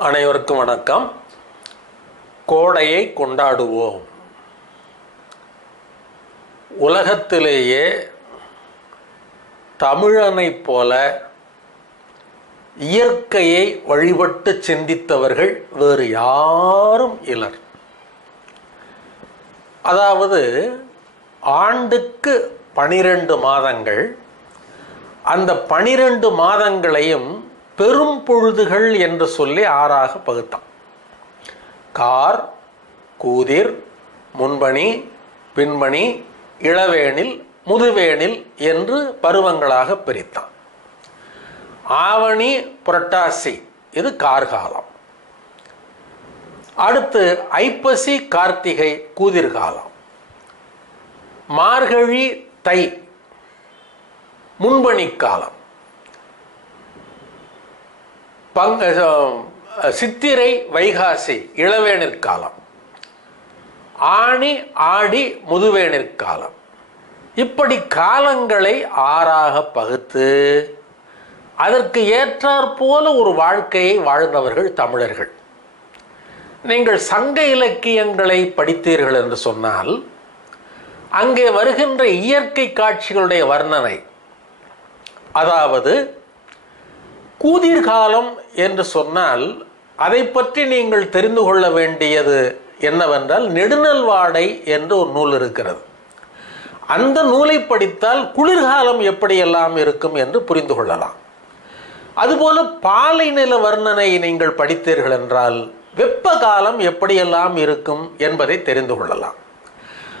அனைவருக்கும் வணக்கம். கோடையை கொண்டாடுவோம். உலகத்திலேயே தமிழனைப் போல இயற்கையை வழிபட்டு சிந்தித்தவர்கள் வேறு யாரும் இலர் அதாவது ஆண்டுக்கு பனிரெண்டு மாதங்கள் அந்த பனிரெண்டு மாதங்களையும் பெரும் பொழுதுகள் என்று சொல்லி ஆறாக பகுத்தான். கார் கூதிர் முன்பணி பின்பணி இளவேனில் முதுவேனில் என்று பருவங்களாக பிரித்தான். ஆவணி புரட்டாசி இது கார்காலம். அடுத்து ஐப்பசி கார்த்திகை கூதிர்காலம். மார்கழி தை முன்பணி காலம் பங்க சித்திரை வைகாசி இளவேனிற் காலம். ஆணி ஆடி முதுவேனிற் காலம். இப்படி காலங்களை ஆறாக பகுத்து அதற்கு ஏற்றாற் போல ஒரு வாழ்க்கையை வாழ்ந்தவர்கள் தமிழர்கள். நீங்கள் சங்க இலக்கியங்களை படித்தீர்கள் என்று சொன்னால் அங்கே வருகின்ற இயற்கை காட்சிகளுடைய வர்ணனை அதாவது கூதிர் காலம் என்று சொன்னால் அதை பற்றி நீங்கள் தெரிந்து கொள்ள வேண்டியது என்னவென்றால் நெடுநல்வாடை என்று ஒரு நூல் இருக்கிறது. அந்த நூலை படித்தால் குளிர்காலம் எப்படியெல்லாம் இருக்கும் என்று புரிந்து கொள்ளலாம். அதுபோல பாலை நில வர்ணனை நீங்கள் படித்தீர்கள் என்றால் வெப்ப காலம் எப்படியெல்லாம் இருக்கும் என்பதை தெரிந்து கொள்ளலாம்.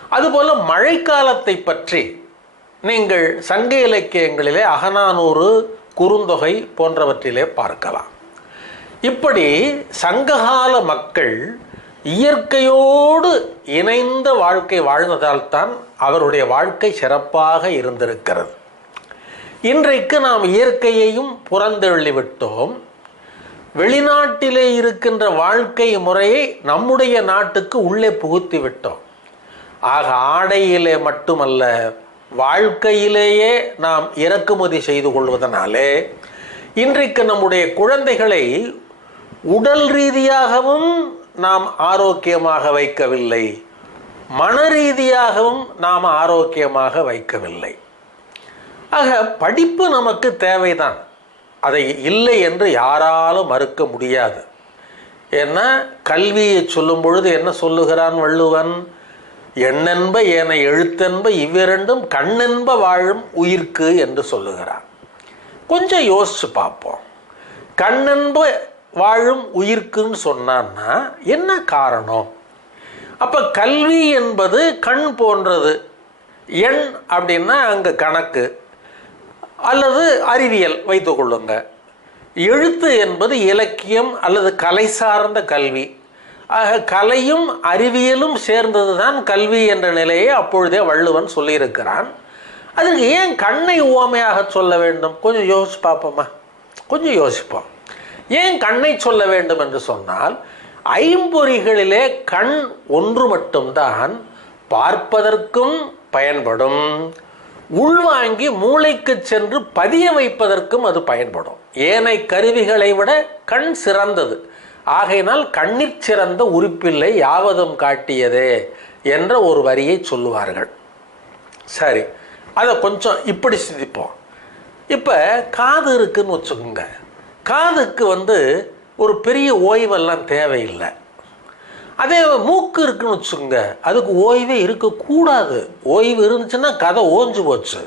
அதுபோல மழைக்காலத்தை பற்றி நீங்கள் சங்க இலக்கியங்களிலே அகநானூறு குறுந்தொகை போன்றவற்றிலே பார்க்கலாம். இப்படி சங்ககால மக்கள் இயற்கையோடு இணைந்த வாழ்க்கை வாழ்ந்ததால் தான் அவருடைய வாழ்க்கை சிறப்பாக இருந்திருக்கிறது. இன்றைக்கு நாம் இயற்கையையும் புறந்தள்ளிவிட்டோம். வெளிநாட்டிலே இருக்கின்ற வாழ்க்கை முறையை நம்முடைய நாட்டுக்கு உள்ளே புகுத்தி விட்டோம் ஆக ஆடையிலே மட்டுமல்ல வாழ்க்கையிலேயே நாம் இறக்குமதி செய்து கொள்வதனாலே இன்றைக்கு நம்முடைய குழந்தைகளை உடல் ரீதியாகவும் நாம் ஆரோக்கியமாக வைக்கவில்லை மன ரீதியாகவும் நாம் ஆரோக்கியமாக வைக்கவில்லை. ஆக படிப்பு நமக்கு தேவைதான். அதை இல்லை என்று யாராலும் மறுக்க முடியாது. ஏன்னா கல்வியை சொல்லும் பொழுது என்ன சொல்லுகிறான் வள்ளுவன்? எண்ணென்ப ஏன எழுத்தென்ப இவ்விரண்டும் கண்ணென்ப வாழும் உயிர்க்கு என்று சொல்லுகிறான். கொஞ்சம் யோசிச்சு பார்ப்போம். கண்ணென்ப வாழும் உயிர்க்குன்னு சொன்னான்னா என்ன காரணம்? அப்போ கல்வி என்பது கண் போன்றது. எண் அப்படின்னா அங்கே கணக்கு. அல்லது அறிவியல் வைத்துக்கொள்ளுங்க எழுத்து என்பது இலக்கியம் அல்லது கலை சார்ந்த கல்வி. ஆக கலையும் அறிவியலும் சேர்ந்தது தான் கல்வி என்ற நிலையை அப்பொழுதே வள்ளுவன் சொல்லியிருக்கிறான். அதுக்கு ஏன் கண்ணை உவமையாக சொல்ல வேண்டும்? கொஞ்சம் யோசிச்சு பார்ப்போமா? கொஞ்சம் யோசிப்போம். ஏன் கண்ணை சொல்ல வேண்டும் என்று சொன்னால் ஐம்பொறிகளிலே கண் ஒன்று மட்டும்தான் பார்ப்பதற்கும் பயன்படும். உள்வாங்கி மூளைக்கு சென்று பதிய வைப்பதற்கும் அது பயன்படும். ஏனை கருவிகளை விட கண் சிறந்தது. ஆகையினால் கண்ணிற் சிறந்த உறுப்பில்லை யாவதும் காட்டியதே என்ற ஒரு வரியை சொல்லுவார்கள். சரி அதை கொஞ்சம் இப்படி சிந்திப்போம். இப்போ காது இருக்குன்னு வச்சுக்கோங்க. காதுக்கு வந்து ஒரு பெரிய ஓய்வெல்லாம் தேவையில்லை. அதே மூக்கு இருக்குன்னு வச்சுக்கோங்க. அதுக்கு ஓய்வே இருக்கக்கூடாது. ஓய்வு இருந்துச்சுன்னா கதை ஓஞ்சு போச்சு.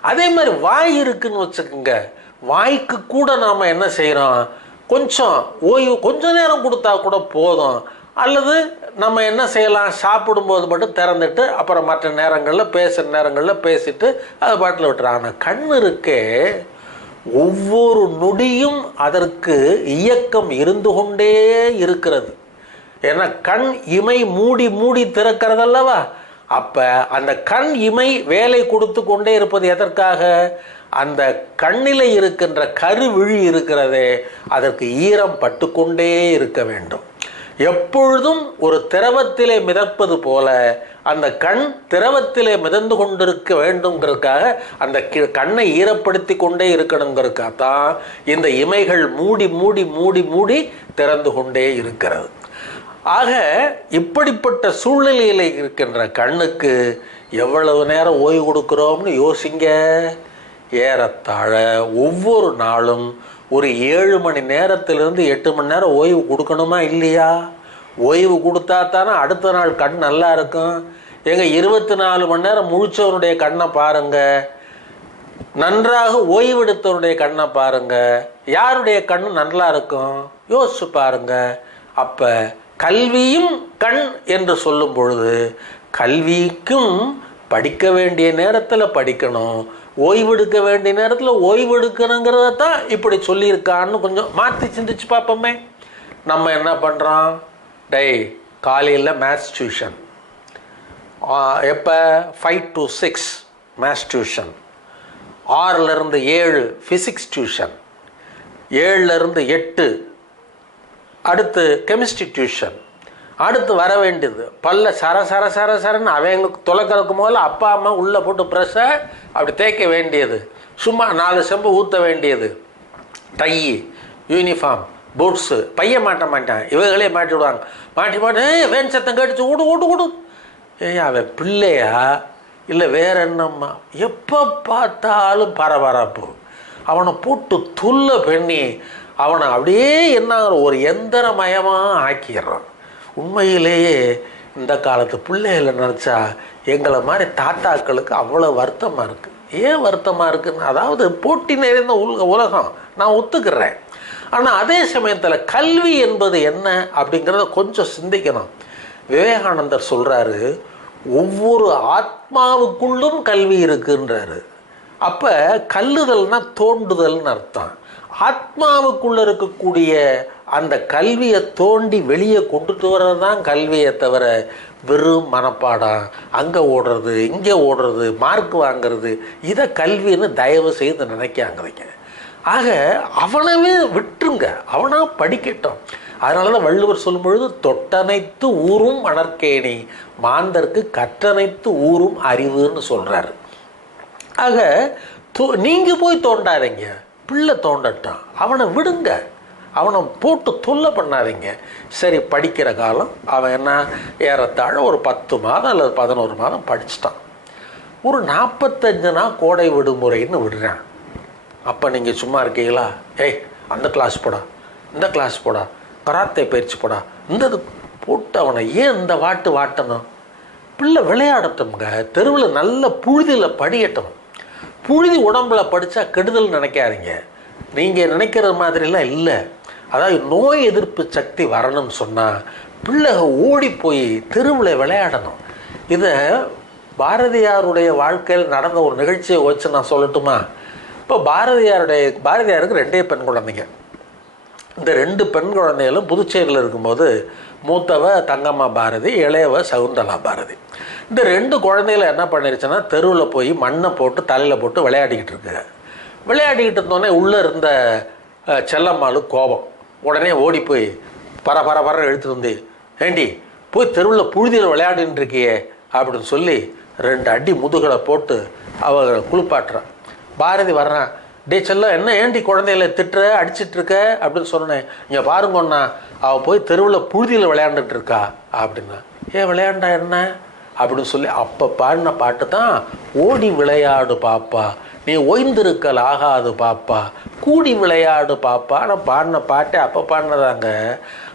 அதே மாதிரி வாய் இருக்குன்னு வச்சுக்கோங்க. வாய்க்கு கூட நாம் என்ன செய்கிறோம் கொஞ்சம் ஓய்வு கொஞ்ச நேரம் கொடுத்தா கூட போதும். அல்லது நம்ம என்ன செய்யலாம்? சாப்பிடும்போது மட்டும் திறந்துட்டு அப்புறம் மற்ற நேரங்களில் பேசுகிற நேரங்களில் பேசிட்டு அது பாட்டில் விட்டுறாங்க ஆனால் கண் இருக்கே ஒவ்வொரு நொடியும் அதற்கு இயக்கம் இருந்து கொண்டே இருக்கிறது. ஏன்னா கண் இமை மூடி மூடி திறக்கிறதல்லவா? அப்போ அந்த கண் இமை வேலை கொடுத்து கொண்டே இருப்பது எதற்காக? அந்த கண்ணில் இருக்கின்ற கருவிழி இருக்கிறதே அதற்கு ஈரம் பட்டுக்கொண்டே இருக்க வேண்டும். எப்பொழுதும் ஒரு திரவத்திலே மிதப்பது போல அந்த கண் திரவத்திலே மிதந்து கொண்டிருக்க வேண்டுங்கிறதுக்காக அந்த கண்ணை ஈரப்படுத்தி கொண்டே இருக்கணுங்கிறதுக்காக தான் இந்த இமைகள் மூடி மூடி மூடி மூடி திறந்து கொண்டே இருக்கிறது. ஆக இப்படிப்பட்ட சூழ்நிலையில் இருக்கின்ற கண்ணுக்கு எவ்வளவு நேரம் ஓய்வு கொடுக்குறோம்னு யோசிங்க. ஏறத்தாழ ஒவ்வொரு நாளும் ஒரு ஏழு மணி நேரத்திலிருந்து எட்டு மணி நேரம் ஓய்வு கொடுக்கணுமா இல்லையா? ஓய்வு கொடுத்தா தானே அடுத்த நாள் கண் நல்லா இருக்கும். எங்கள் இருபத்தி நாலு மணி நேரம் முழிச்சவனுடைய கண்ணை பாருங்க. நன்றாக ஓய்வெடுத்தவருடைய கண்ணை பாருங்க. யாருடைய கண்ணு நல்லா இருக்கும்? யோசிச்சு பாருங்க. அப்போ கல்வியும் கண் என்று சொல்லும் பொழுது கல்விக்கும் படிக்க வேண்டிய நேரத்தில் படிக்கணும். ஓய்வெடுக்க வேண்டிய நேரத்தில் ஓய்வெடுக்கணுங்கிறத தான் இப்படி சொல்லியிருக்கான்னு கொஞ்சம் மாற்றி சிந்திச்சு பார்ப்போமே. நம்ம என்ன பண்ணுறோம் டேய் காலையில் மேத்ஸ் டியூஷன் எப்போ? Five to six maths tuition ஆறிலிருந்து ஏழு ஃபிசிக்ஸ் டியூஷன் ஏழுலேருந்து எட்டு அடுத்து கெமிஸ்ட்ரி டியூஷன் அடுத்து வர வேண்டியது. பல்ல சர சர சர சரன்னு அவங்க துளக்கிறதுக்கு முதல்ல அப்பா அம்மா உள்ளே போட்டு ப்ரெஷ்ஷை அப்படி தேய்க்க வேண்டியது. சும்மா நாலு செம்பு ஊற்ற வேண்டியது. டை யூனிஃபார்ம் பூட்ஸு பையன் மாட்ட மாட்டான். இவங்களே மாட்டி விடுவாங்க. மாட்டி மாட்டி வேன் சத்தம் கடிச்சு விடு விடு விடு ஏய் அவன் பிள்ளையா? இல்லை வேற என்னம்மா? எப்போ பார்த்தாலும் பரபரப்பு. அவனை போட்டு துள்ள பண்ணி. அவனை அப்படியே என்ன ஒரு எந்திரமயமாக ஆக்கிடுறான். உண்மையிலேயே இந்த காலத்து பிள்ளைகளை நினச்சா எங்களை மாதிரி தாத்தாக்களுக்கு அவ்வளோ வருத்தமாக இருக்குது ஏன் வருத்தமாக இருக்குன்னு? அதாவது போட்டி நிறைந்த உலக உலகம். நான் ஒத்துக்கிறேன். ஆனால் அதே சமயத்தில் கல்வி என்பது என்ன அப்படிங்கிறத கொஞ்சம் சிந்திக்கணும். விவேகானந்தர் சொல்கிறாரு ஒவ்வொரு ஆத்மாவுக்குள்ளும் கல்வி இருக்குன்றாரு. அப்போ கல்லுதல்னால் தோண்டுதல்னு அர்த்தம். ஆத்மாவுக்குள்ள இருக்கக்கூடிய அந்த கல்வியை தோண்டி வெளியே கொண்டுட்டு வர்றது தான் கல்வியை தவிர வெறும் மனப்பாடம் அங்கே ஓடுறது இங்கே ஓடுறது மார்க் வாங்குறது இதை கல்வின்னு தயவு செய்து நினைக்காங்கிறீங்க ஆக அவனவே விட்டுருங்க. அவனா படிக்கட்டும். அதனால தான் வள்ளுவர் சொல்லும் பொழுது தொட்டனைத்து ஊரும் மணற்கேணி மாந்தருக்கு கற்றனைத்து ஊரும் அறிவுன்னு சொல்கிறாரு ஆக தோ- போய் தோண்டாதீங்க. பிள்ளை தோண்டட்டான். அவனை விடுங்க. அவனை போட்டு தொல்லை பண்ணாதீங்க. சரி படிக்கிற காலம். அவன் என்ன? ஏறத்தாழ ஒரு பத்து மாதம் அல்லது பதினோரு மாதம் படிச்சிட்டான். ஒரு நாற்பத்தஞ்சு நாள் கோடை விடுமுறைன்னு விடுறான். அப்போ நீங்கள் சும்மா இருக்கீங்களா? ஏய் அந்த கிளாஸ் போடா. இந்த கிளாஸ் போடா. கராத்தை பயிற்சி போடா. இந்த போட்டு அவனை ஏன் இந்த வாட்டு வாட்டணும்? பிள்ளை விளையாடட்டும்ங்க. தெருவில் நல்ல புழுதியில் படியட்டும். புழுதி உடம்புல படித்தா கெடுதல் நினைக்காதீங்க. நீங்கள் நினைக்கிற மாதிரிலாம் இல்லை. அதாவது நோய் எதிர்ப்பு சக்தி வரணும்னு சொன்னால் பிள்ளைக ஓடி போய் தெருவில் விளையாடணும். இதை பாரதியாருடைய வாழ்க்கையில் நடந்த ஒரு நிகழ்ச்சியை வச்சு நான் சொல்லட்டுமா? இப்போ பாரதியாருடைய பாரதியாருக்கு ரெண்டே பெண் குழந்தைங்க. இந்த ரெண்டு பெண் குழந்தைகளும் புதுச்சேரியில் இருக்கும்போது மூத்தவ தங்கம்மா பாரதி இளையவ சகுந்தலா பாரதி. இந்த ரெண்டு குழந்தைகள என்ன பண்ணிருச்சுன்னா தெருவில் போய் மண்ணை போட்டு தலையில் போட்டு விளையாடிக்கிட்டு இருக்கு. விளையாடிக்கிட்டு இருந்தோடனே உள்ளே இருந்த செல்லம்மாளு கோபம். உடனே ஓடி போய் பர பர பர எடுத்துட்டு வந்து ஏண்டி போய் தெருவில் புழுதியில் விளையாடின்னு இருக்கியே அப்படின்னு சொல்லி ரெண்டு அடி முதுகலை போட்டு அவ குளிப்பாட்டுறான். பாரதி வர்றான் டே செல்லம் என்ன ஏண்டி குழந்தைகளை திட்டுற அடிச்சிட்டு இருக்க? அப்படின்னு சொன்னேன் இங்கே பாருங்கண்ணா அவள் போய் தெருவில் புழுதியில் விளையாண்டுட்டு இருக்கா அப்படின்னா ஏன் விளையாண்டா என்ன? அப்படின்னு சொல்லி அப்போ பாடின பாட்டு தான் ஓடி விளையாடு பாப்பா நீ ஓய்ந்திருக்கல் ஆகாது பாப்பா கூடி விளையாடு பாப்பா நான் பாடின பாட்டே அப்போ பாடினதாங்க.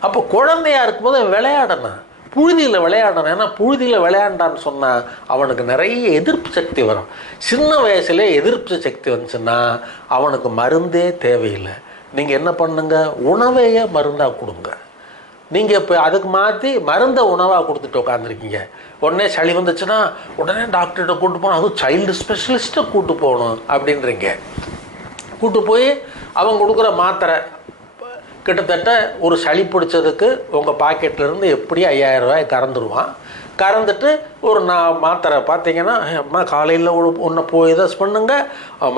அப்போ குழந்தையா இருக்கும்போது விளையாடணும் புழுதியில் விளையாடணும் ஏன்னா புழுதியில் விளையாண்டான்னு சொன்னால் அவனுக்கு நிறைய எதிர்ப்பு சக்தி வரும். சின்ன வயசுல எதிர்ப்பு சக்தி வந்துச்சுன்னா அவனுக்கு மருந்தே தேவையில்லை. நீங்கள் என்ன பண்ணுங்க? உணவையே மருந்தாக கொடுங்க. நீங்கள் இப்போ அதுக்கு மாற்றி மருந்தை உணவாக கொடுத்துட்டு உட்காந்துருக்கீங்க உடனே சளி வந்துச்சுன்னா உடனே டாக்டர்கிட்ட கூட்டு போகணும் அதுவும் சைல்டு ஸ்பெஷலிஸ்ட்டை கூட்டு போகணும் அப்படின்றீங்க. கூட்டு போய் அவங்க கொடுக்குற மாத்திரை கிட்டத்தட்ட ஒரு சளி பிடிச்சதுக்கு உங்கள் பாக்கெட்லேருந்து எப்படி ஐயாயிரம் ரூபாய் கறந்துருவான். கறந்துட்டு ஒரு நான் மாத்திரை பார்த்தீங்கன்னா அம்மா காலையில் ஒன்று போய் இதை பண்ணுங்க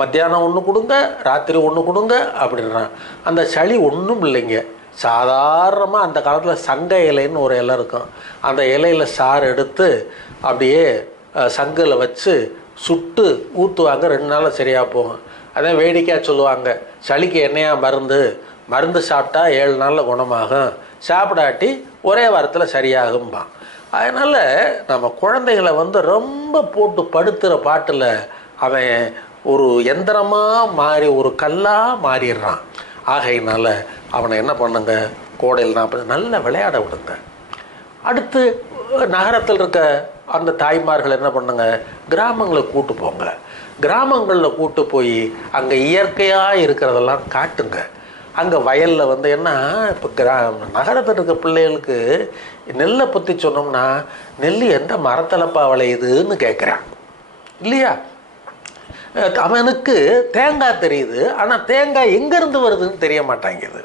மத்தியானம் ஒன்று கொடுங்க ராத்திரி ஒன்று கொடுங்க அப்படின்றான். அந்த சளி ஒன்றும் இல்லைங்க. சாதாரணமாக அந்த காலத்தில் சங்க இலைன்னு ஒரு இலை இருக்கும். அந்த இலையில் சாறு எடுத்து அப்படியே சங்கில் வச்சு சுட்டு ஊற்றுவாங்க ரெண்டு நாளில் சரியாக போகும். அதான் வேடிக்கையாக சொல்லுவாங்க. சளிக்கு என்னையா மருந்து? மருந்து சாப்பிட்டா ஏழு நாளில் குணமாகும். சாப்பிடாட்டி ஒரே வாரத்தில் சரியாகும்பான். அதனால் நம்ம குழந்தைங்களை வந்து ரொம்ப போட்டு படுத்துகிற பாட்டில் அவன் ஒரு எந்திரமாக மாறி ஒரு கல்லாக மாறிடுறான். ஆகையினால் அவனை என்ன பண்ணுங்க? கோடையில் நாற்பது நல்லா விளையாட விடுங்க. அடுத்து நகரத்தில் இருக்க அந்த தாய்மார்கள் என்ன பண்ணுங்க? கிராமங்களுக்கு கூட்டு போங்க. கிராமங்களில் கூட்டு போய் அங்கே இயற்கையாக இருக்கிறதெல்லாம் காட்டுங்க. அங்கே வயலில் வந்து என்ன இப்போ கிரா நகரத்தில் இருக்க பிள்ளைகளுக்கு நெல்லை பற்றி சொன்னோம்னா நெல் எந்த மரத்தலப்பா விளையுதுன்னு கேட்குறான் இல்லையா? அவனுக்கு தேங்காய் தெரியுது. ஆனால் தேங்காய் எங்கேருந்து வருதுன்னு தெரிய மாட்டேங்குது.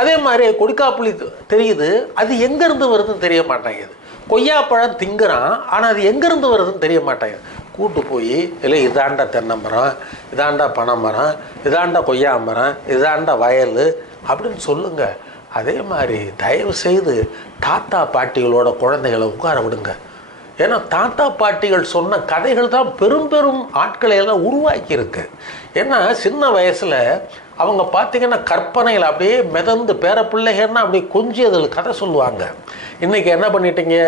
அதே மாதிரி கொடிக்காப்புளி தெரியுது. அது எங்கேருந்து வருதுன்னு தெரிய மாட்டேங்குது. கொய்யாப்பழம் திங்குறான் ஆனால் அது எங்கேருந்து வருதுன்னு தெரிய மாட்டேங்குது. கூட்டு போய் இல்லை இதாண்டா தென்னை மரம் இதாண்டா பனை மரம் இதாண்டா கொய்யா மரம் இதாண்டா வயல் அப்படின்னு சொல்லுங்கள் அதே மாதிரி தயவு செய்து தாத்தா பாட்டிகளோட குழந்தைகளை உட்கார விடுங்க. ஏன்னா தாத்தா பாட்டிகள் சொன்ன கதைகள் தான் பெரும் பெரும் ஆட்களை எல்லாம் உருவாக்கியிருக்கு. ஏன்னா சின்ன வயசில் அவங்க பார்த்தீங்கன்னா கற்பனையில் அப்படியே மிதந்து பேர பிள்ளைகள்னா அப்படியே கொஞ்சம் அதில் கதை சொல்லுவாங்க. இன்றைக்கி என்ன பண்ணிட்டீங்க?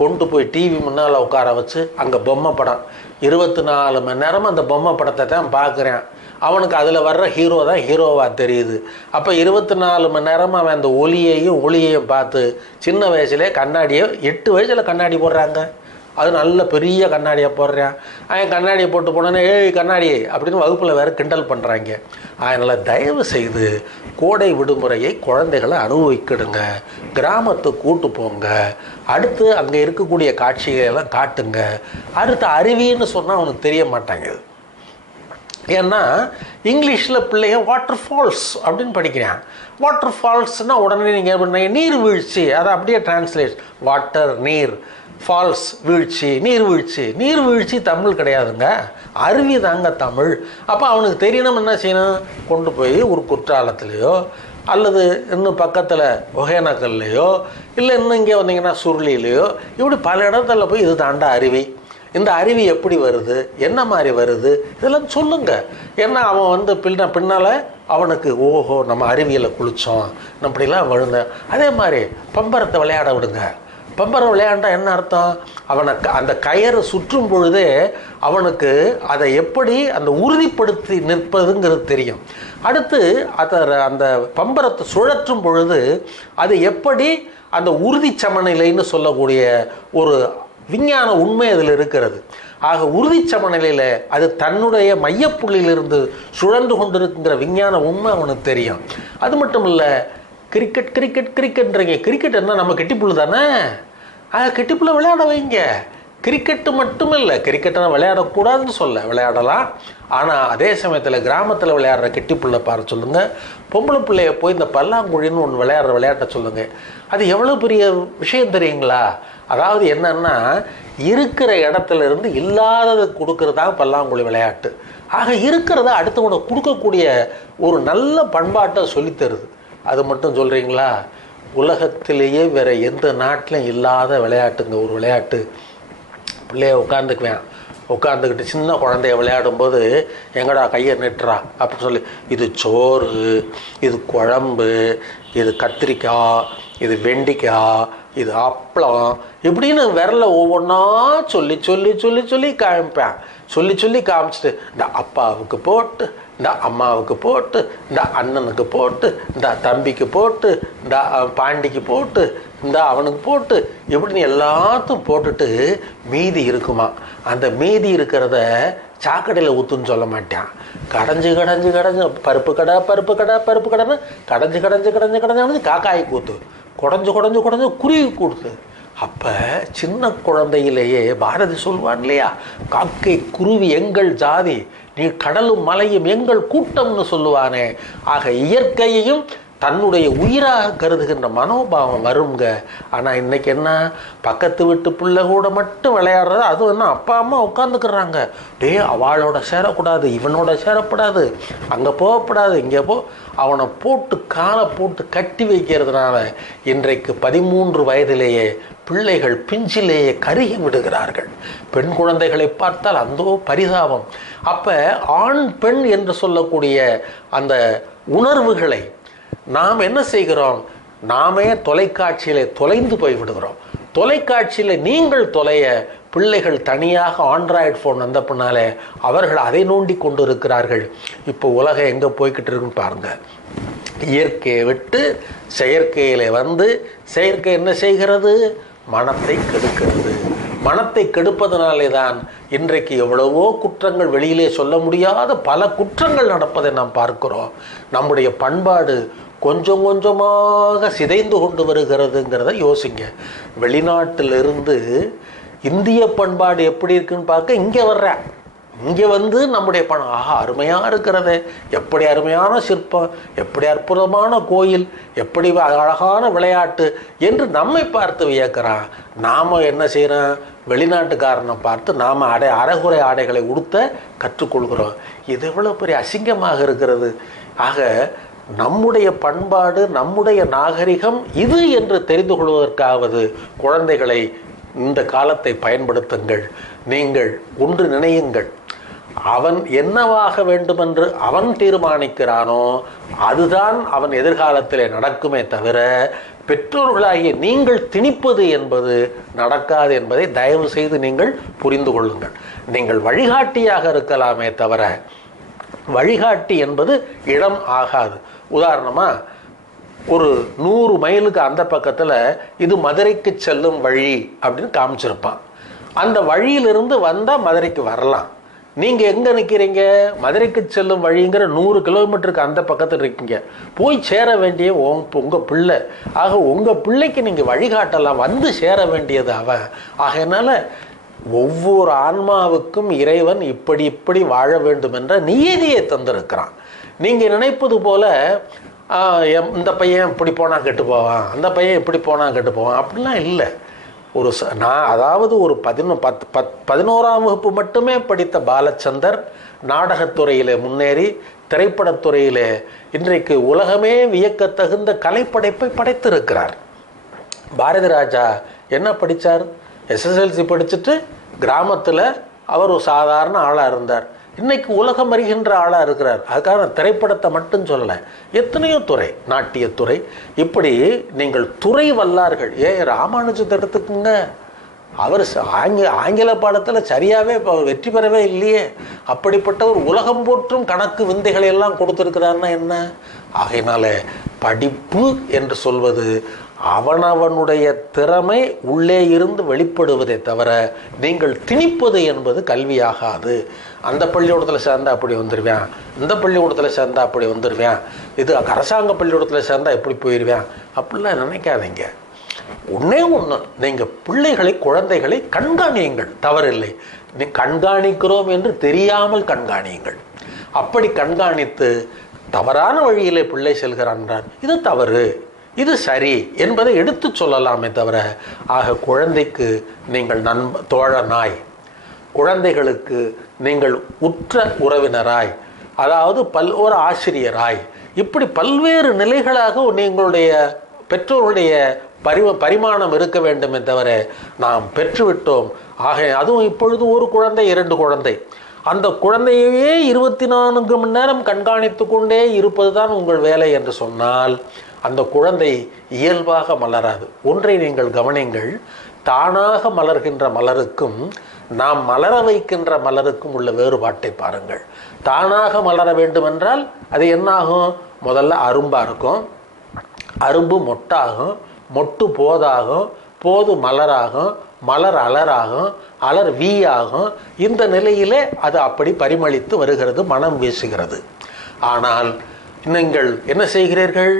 கொண்டு போய் டிவி முன்னால் உட்கார வச்சு அங்கே பொம்மை படம். இருபத்தி நாலு மணி நேரம் அந்த பொம்மை படத்தை தான் பார்க்குறேன் அவனுக்கு அதில் வர்ற ஹீரோ தான் ஹீரோவாக தெரியுது. அப்போ இருபத்தி நாலு மணி நேரம் அவன் அந்த ஒளியையும் ஒளியையும் பார்த்து சின்ன வயசுலேயே கண்ணாடியை எட்டு வயசில் கண்ணாடி போடுறாங்க. அது நல்ல பெரிய கண்ணாடியை போடுறான். அவன் கண்ணாடியை போட்டு போனோன்னே ஏய் கண்ணாடி அப்படின்னு வகுப்பில் வேறு கிண்டல் பண்ணுறாங்க அதனால் தயவு செய்து கோடை விடுமுறையை குழந்தைகளை அனுபவிக்கிடுங்க. கிராமத்துக்கு கூட்டு போங்க. அடுத்து அங்கே இருக்கக்கூடிய காட்சிகளை எல்லாம் காட்டுங்க. அடுத்து அருவின்னு சொன்னால் அவனுக்கு தெரிய மாட்டாங்க. ஏன்னா இங்கிலீஷில் பிள்ளைங்க வாட்டர் ஃபால்ஸ் அப்படின்னு படிக்கிறான். வாட்டர் ஃபால்ஸ்னால் உடனே நீங்கள் பண்ணீங்க நீர் வீழ்ச்சி அதை அப்படியே டிரான்ஸ்லேட் வாட்டர் நீர். ஃபால்ஸ் வீழ்ச்சி நீர்வீழ்ச்சி. நீர்வீழ்ச்சி தமிழ் கிடையாதுங்க. அருவி தாங்க தமிழ். அப்போ அவனுக்கு தெரியணும் என்ன செய்யணும்? கொண்டு போய் ஒரு குற்றாலத்துலேயோ அல்லது இன்னும் பக்கத்தில் ஒகேனக்கல்லையோ இல்லை இன்னும் இங்கே வந்தீங்கன்னா சுருளிலையோ இப்படி பல இடத்துல போய் இது தாண்டா அருவி. இந்த அருவி எப்படி வருது? என்ன மாதிரி வருது? இதெல்லாம் சொல்லுங்க. ஏன்னா அவன் வந்து பின்ன பின்னால் அவனுக்கு ஓஹோ நம்ம அருவியில் குளித்தோம் அப்படிலாம் விழுந்தேன் அதே மாதிரி பம்பரத்தை விளையாட விடுங்க. பம்பரம் விளையாண்டா என்ன அர்த்தம்? அவனை க- அந்த கயரை சுற்றும் பொழுதே அவனுக்கு அதை எப்படி அந்த உறுதிப்படுத்தி நிற்பதுங்கிறது தெரியும். அடுத்து அதை அந்த பம்பரத்தை சுழற்றும் பொழுது அது எப்படி அந்த உறுதி சமநிலைன்னு சொல்லக்கூடிய ஒரு விஞ்ஞான உண்மை அதில் இருக்கிறது. ஆக உறுதி சமநிலையில் அது தன்னுடைய மையப்புள்ளியிலிருந்து சுழன்று கொண்டிருக்கிற விஞ்ஞான உண்மை அவனுக்கு தெரியும். அது மட்டும் இல்லை கிரிக்கெட் கிரிக்கெட் கிரிக்கெட்ன்றீங்க கிரிக்கெட் என்ன நம்ம கெட்டிப்புள்ள தானே? ஆக கெட்டிப்புள்ள விளையாட வைங்க. கிரிக்கெட்டு மட்டும் இல்லை கிரிக்கெட்டை விளையாடக்கூடாதுன்னு சொல்ல. விளையாடலாம். ஆனால் அதே சமயத்தில் கிராமத்தில் விளையாடுற கெட்டிப்புள்ள பாரு சொல்லுங்கள் பொம்பளை பிள்ளைய போய் இந்த பல்லாங்குழின்னு ஒன்று விளையாடுற விளையாட்ட சொல்லுங்கள் அது எவ்வளோ பெரிய விஷயம் தெரியுங்களா? அதாவது என்னன்னா இருக்கிற இடத்துல இருந்து இல்லாததை கொடுக்கறதா பல்லாங்குழி விளையாட்டு. ஆக இருக்கிறத அடுத்தவனை கொடுக்கக்கூடிய ஒரு நல்ல பண்பாட்டை சொல்லித் தருது. அது மட்டும் சொல்கிறீங்களா உலகத்திலேயே வேறு எந்த நாட்டிலும் இல்லாத விளையாட்டுங்க. ஒரு விளையாட்டு. பிள்ளைய உட்காந்துக்குவேன் உட்காந்துக்கிட்டு சின்ன குழந்தைய விளையாடும்போது எங்கடா கையை நெட்டுறா? அப்படின்னு சொல்லி இது சோறு இது குழம்பு இது கத்திரிக்காய் இது வெண்டிக்காய் இது அப்பளம். இப்படின்னு விரல ஒவ்வொன்றா சொல்லி சொல்லி சொல்லி சொல்லி காமிப்பேன். சொல்லி சொல்லி காமிச்சிட்டு இந்த அப்பாவுக்கு போட்டு இந்த அம்மாவுக்கு போட்டு இந்த அண்ணனுக்கு போட்டு இந்த தம்பிக்கு போட்டு இந்த பாண்டிக்கு போட்டு இந்த அவனுக்கு போட்டு இப்படின்னு எல்லாத்தையும் போட்டுட்டு மீதி இருக்குமா? அந்த மீதி இருக்கிறத சாக்கடையில் ஊற்றுன்னு சொல்ல மாட்டான். கடைஞ்சி கடைஞ்சி கடைஞ்சி பருப்பு கடை பருப்பு கடை பருப்பு கடைன்னு கடைஞ்சு கடைஞ்சி கடைஞ்சி கடைஞ்சி கடைஞ்சி காக்காய் கூத்து. குடஞ்சு குடஞ்சு குடஞ்சு குருவி கூடுது அப்போ சின்ன குழந்தையிலேயே பாரதி சொல்வான் இல்லையா? காக்கை குருவி எங்கள் ஜாதி. நீ கடலும் மலையும் எங்கள் கூட்டம்னு சொல்லுவானே. ஆக இயற்கையையும் தன்னுடைய உயிராக கருதுகின்ற மனோபாவம் வருங்க. ஆனால் இன்னைக்கு என்ன? பக்கத்து வீட்டு பிள்ளை கூட மட்டும் விளையாடுறது அதுவும் என்ன? அப்பா அம்மா உட்காந்துக்கிறாங்க டேய் அவளோட சேரக்கூடாது இவனோட சேரக்கூடாது அங்கே போகக்கூடாது இங்கே போ. அவனை போட்டு காலை போட்டு கட்டி வைக்கிறதுனால இன்றைக்கு பதிமூன்று வயதிலேயே பிள்ளைகள் பிஞ்சிலேயே கருகி விடுகிறார்கள். பெண் குழந்தைகளை பார்த்தால் அந்தோ பரிதாபம். அப்போ ஆண் பெண் என்று சொல்லக்கூடிய அந்த உணர்வுகளை நாம் என்ன செய்கிறோம்? நாமே தொலைக்காட்சியிலே தொலைந்து போய் விடுகிறோம் தொலைக்காட்சியில் நீங்கள் தொலைய பிள்ளைகள் தனியாக ஆண்ட்ராய்டு ஃபோன் வந்த பின்னாலே அவர்கள் அதை நோண்டி கொண்டு இருக்கிறார்கள் இப்போ உலகம் எங்கே போய்கிட்டு இருக்குன்னு பாருங்கள் இயற்கையை விட்டு செயற்கையிலே வந்து செயற்கை என்ன செய்கிறது? மனத்தை கெடுக்கிறது. மனத்தை கெடுப்பதனாலே தான் இன்றைக்கு எவ்வளவோ குற்றங்கள் வெளியிலே சொல்ல முடியாத பல குற்றங்கள் நடப்பதை நாம் பார்க்கிறோம். நம்முடைய பண்பாடு கொஞ்சம் கொஞ்சமாக சிதைந்து கொண்டு வருகிறதுங்கிறத யோசிங்க. வெளிநாட்டிலிருந்து இந்திய பண்பாடு எப்படி இருக்குன்னு பார்க்க இங்கே வர்றேன் இங்கே வந்து நம்முடைய பணம். ஆஹா அருமையாக இருக்கிறது. எப்படி அருமையான சிற்பம் எப்படி அற்புதமான கோயில் எப்படி அழகான விளையாட்டு என்று நம்மை பார்த்து வியக்கிறான் நாம் என்ன செய்கிறோம் வெளிநாட்டுக்காரனை பார்த்து நாம் அடை அறகுறை ஆடைகளை உடுத்த கற்றுக்கொள்கிறோம். இது எவ்வளோ பெரிய அசிங்கமாக இருக்கிறது. ஆக நம்முடைய பண்பாடு நம்முடைய நாகரிகம் இது என்று தெரிந்து கொள்வதற்காவது குழந்தைகளை இந்த காலத்தை பயன்படுத்துங்கள். நீங்கள் ஒன்று நினையுங்கள். அவன் என்னவாக வேண்டுமென்று அவன் தீர்மானிக்கிறானோ அதுதான் அவன் எதிர்காலத்திலே நடக்குமே தவிர பெற்றோர்களாகிய நீங்கள் திணிப்பது என்பது நடக்காது என்பதை தயவு செய்து நீங்கள் புரிந்து கொள்ளுங்கள். நீங்கள் வழிகாட்டியாக இருக்கலாமே தவிர வழிகாட்டி என்பது இடம் ஆகாது. உதாரணமாக ஒரு நூறு மைலுக்கு அந்த பக்கத்தில் இது மதுரைக்கு செல்லும் வழி அப்படின்னு காமிச்சிருப்பான். அந்த வழியிலிருந்து வந்தால் மதுரைக்கு வரலாம். நீங்கள் எங்கே நிற்கிறீங்க மதுரைக்கு செல்லும் வழிங்கிற நூறு கிலோமீட்டருக்கு அந்த பக்கத்தில் இருக்கீங்க. போய் சேர வேண்டிய உங்கள் பிள்ளை. ஆக உங்கள் பிள்ளைக்கு நீங்கள் வழிகாட்டலாம். வந்து சேர வேண்டியது அவன் ஆகையினால ஒவ்வொரு ஆன்மாவுக்கும் இறைவன் இப்படி இப்படி வாழ வேண்டும் என்ற நியதியை தந்திருக்கிறான். நீங்கள் நினைப்பது போல் எம்- இந்த பையன் இப்படி போனால் கெட்டு போவான் அந்த பையன் இப்படி போனால் கெட்டு போவான் அப்படிலாம் இல்லை. ஒரு ச- நான் அதாவது ஒரு பதினொ பத் பத் பதினோராம் வகுப்பு மட்டுமே படித்த பாலச்சந்தர் நாடகத்துறையில் முன்னேறி திரைப்படத்துறையில் இன்றைக்கு உலகமே வியக்கத்தகுந்த கலைப்படைப்பை படைத்திருக்கிறார். பாரதி ராஜா என்ன படித்தார் எஸ்எஸ்எல்சி படிச்சுட்டு கிராமத்தில் அவர் ஒரு சாதாரண ஆளாக இருந்தார். இன்னைக்கு உலகம் அறிகின்ற ஆளாக இருக்கிறார். அதுக்காக நான் திரைப்படத்தை மட்டும் சொல்லலை. எத்தனையோ துறை நாட்டியத்துறை இப்படி நீங்கள் துறை வல்லார்கள். ஏ ராமானுஜத்தை எடுத்துக்குங்க. அவர் ஆங்கில ஆங்கில பாடத்தில் சரியாகவே இப்போ வெற்றி பெறவே இல்லையே. அப்படிப்பட்ட ஒரு உலகம் போற்றும் கணக்கு விந்தைகளை எல்லாம் கொடுத்துருக்கிறாருன்னா என்ன? ஆகையினால படிப்பு என்று சொல்வது அவனவனுடைய திறமை உள்ளே இருந்து வெளிப்படுவதை தவிர நீங்கள் திணிப்பது என்பது கல்வியாகாது. அந்த பள்ளிக்கூடத்தில் சேர்ந்தா அப்படி வந்துடுவேன் இந்த பள்ளிக்கூடத்தில் சேர்ந்தால் அப்படி வந்துடுவேன் இது அரசாங்க பள்ளிக்கூடத்தில் சேர்ந்தால் எப்படி போயிடுவேன் அப்படிலாம் நினைக்காதீங்க. ஒன்றே ஒன்று நீங்கள் பிள்ளைகளை குழந்தைகளை கண்காணியுங்கள். தவறில்லை. நீ கண்காணிக்கிறோம் என்று தெரியாமல் கண்காணியுங்கள். அப்படி கண்காணித்து தவறான வழியிலே பிள்ளை செல்கிறான் இது தவறு. இது சரி என்பதை எடுத்து சொல்லலாமே தவிர ஆக குழந்தைக்கு நீங்கள் நண்ப தோழனாய் குழந்தைகளுக்கு நீங்கள் உற்ற உறவினராய் அதாவது பல் ஒரு ஆசிரியராய் இப்படி பல்வேறு நிலைகளாக நீங்களுடைய பெற்றோருடைய பரிம பரிமாணம் இருக்க வேண்டுமே தவிர நாம் பெற்றுவிட்டோம். ஆக அதுவும் இப்பொழுது ஒரு குழந்தை இரண்டு குழந்தை. அந்த குழந்தையவே இருபத்தி நான்கு மணி நேரம் கண்காணித்து கொண்டே இருப்பது தான் உங்கள் வேலை என்று சொன்னால் அந்த குழந்தை இயல்பாக மலராது. ஒன்றை நீங்கள் கவனிங்கள் தானாக மலர்கின்ற மலருக்கும் நாம் மலர வைக்கின்ற மலருக்கும் உள்ள வேறுபாட்டை பாருங்கள். தானாக மலர வேண்டுமென்றால் அது என்னாகும்? முதல்ல அரும்பாக இருக்கும். அரும்பு மொட்டாகும் மொட்டு போதாகும் போது மலராகும் மலர் அலராகும் அலர் வீ ஆகும் இந்த நிலையிலே அது அப்படி பரிமளித்து வருகிறது மனம் வீசுகிறது. ஆனால் நீங்கள் என்ன செய்கிறீர்கள்?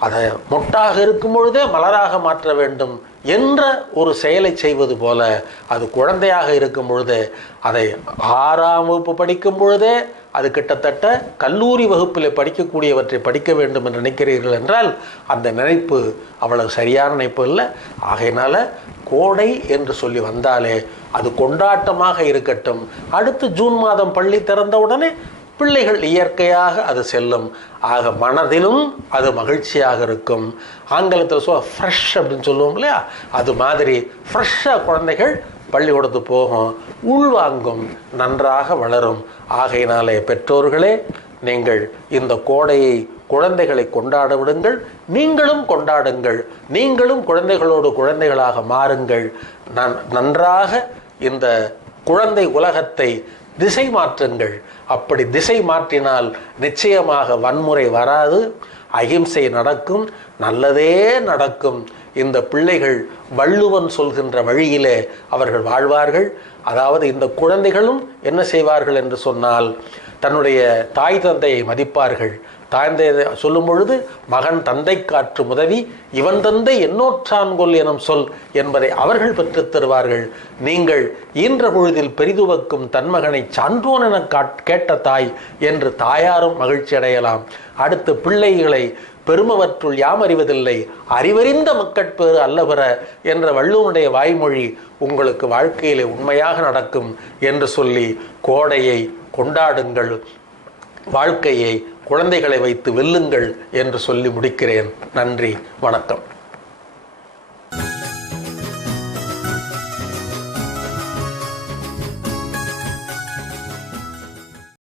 அதை மொட்டாக இருக்கும் பொழுதே மலராக மாற்ற வேண்டும் என்ற ஒரு செயலை செய்வது போல அது குழந்தையாக இருக்கும் பொழுதே அதை ஆறாம் வகுப்பு படிக்கும் பொழுதே அது கிட்டத்தட்ட கல்லூரி வகுப்பில் படிக்கக்கூடியவற்றை படிக்க வேண்டும் என்று நினைக்கிறீர்கள் என்றால் அந்த நினைப்பு அவ்வளவு சரியான நினைப்பு இல்லை ஆகையினால கோடை என்று சொல்லி வந்தாலே அது கொண்டாட்டமாக இருக்கட்டும். அடுத்து ஜூன் மாதம் பள்ளி திறந்த உடனே பிள்ளைகள் இயற்கையாக அது செல்லும். ஆக மனதிலும் அது மகிழ்ச்சியாக இருக்கும். ஆங்கிலத்தில் சொல்ல ஃப்ரெஷ் அப்படின்னு சொல்லுவோம் இல்லையா? அது மாதிரி ஃப்ரெஷ்ஷாக குழந்தைகள் பள்ளிக்கூடத்து போகும். உள்வாங்கும் நன்றாக வளரும். ஆகையினாலே பெற்றோர்களே நீங்கள் இந்த கோடையை குழந்தைகளை கொண்டாட விடுங்கள். நீங்களும் கொண்டாடுங்கள். நீங்களும் குழந்தைகளோடு குழந்தைகளாக மாறுங்கள். நன் நன்றாக இந்த குழந்தை உலகத்தை திசை மாற்றுங்கள். அப்படி திசை மாற்றினால் நிச்சயமாக வன்முறை வராது அகிம்சை நடக்கும் நல்லதே நடக்கும். இந்த பிள்ளைகள் வள்ளுவன் சொல்கின்ற வழியிலே அவர்கள் வாழ்வார்கள். அதாவது இந்த குழந்தைகளும் என்ன செய்வார்கள் என்று சொன்னால் தன்னுடைய தாய் தந்தையை மதிப்பார்கள். தாய்ந்தை சொல்லும் பொழுது மகன் தந்தை காற்று உதவி இவன் தந்தை என்னோற்றான்கொல் எனும் சொல் என்பதை அவர்கள் பெற்றுத் தருவார்கள். நீங்கள் ஈன்ற பொழுதில் பெரிதுவக்கும் தன்மகனை சான்றோன் என காட்- கேட்ட தாய் என்று தாயாரும் மகிழ்ச்சி அடையலாம். அடுத்து பிள்ளைகளை பெருமவற்றுள் யாம் அறிவதில்லை அறிவறிந்த மக்கட்பேறு அல்லவர என்ற வள்ளுவனுடைய வாய்மொழி உங்களுக்கு வாழ்க்கையிலே உண்மையாக நடக்கும் என்று சொல்லி கோடையை கொண்டாடுங்கள். வாழ்க்கையை குழந்தைகளை வைத்து வெல்லுங்கள் என்று சொல்லி முடிக்கிறேன். நன்றி வணக்கம்.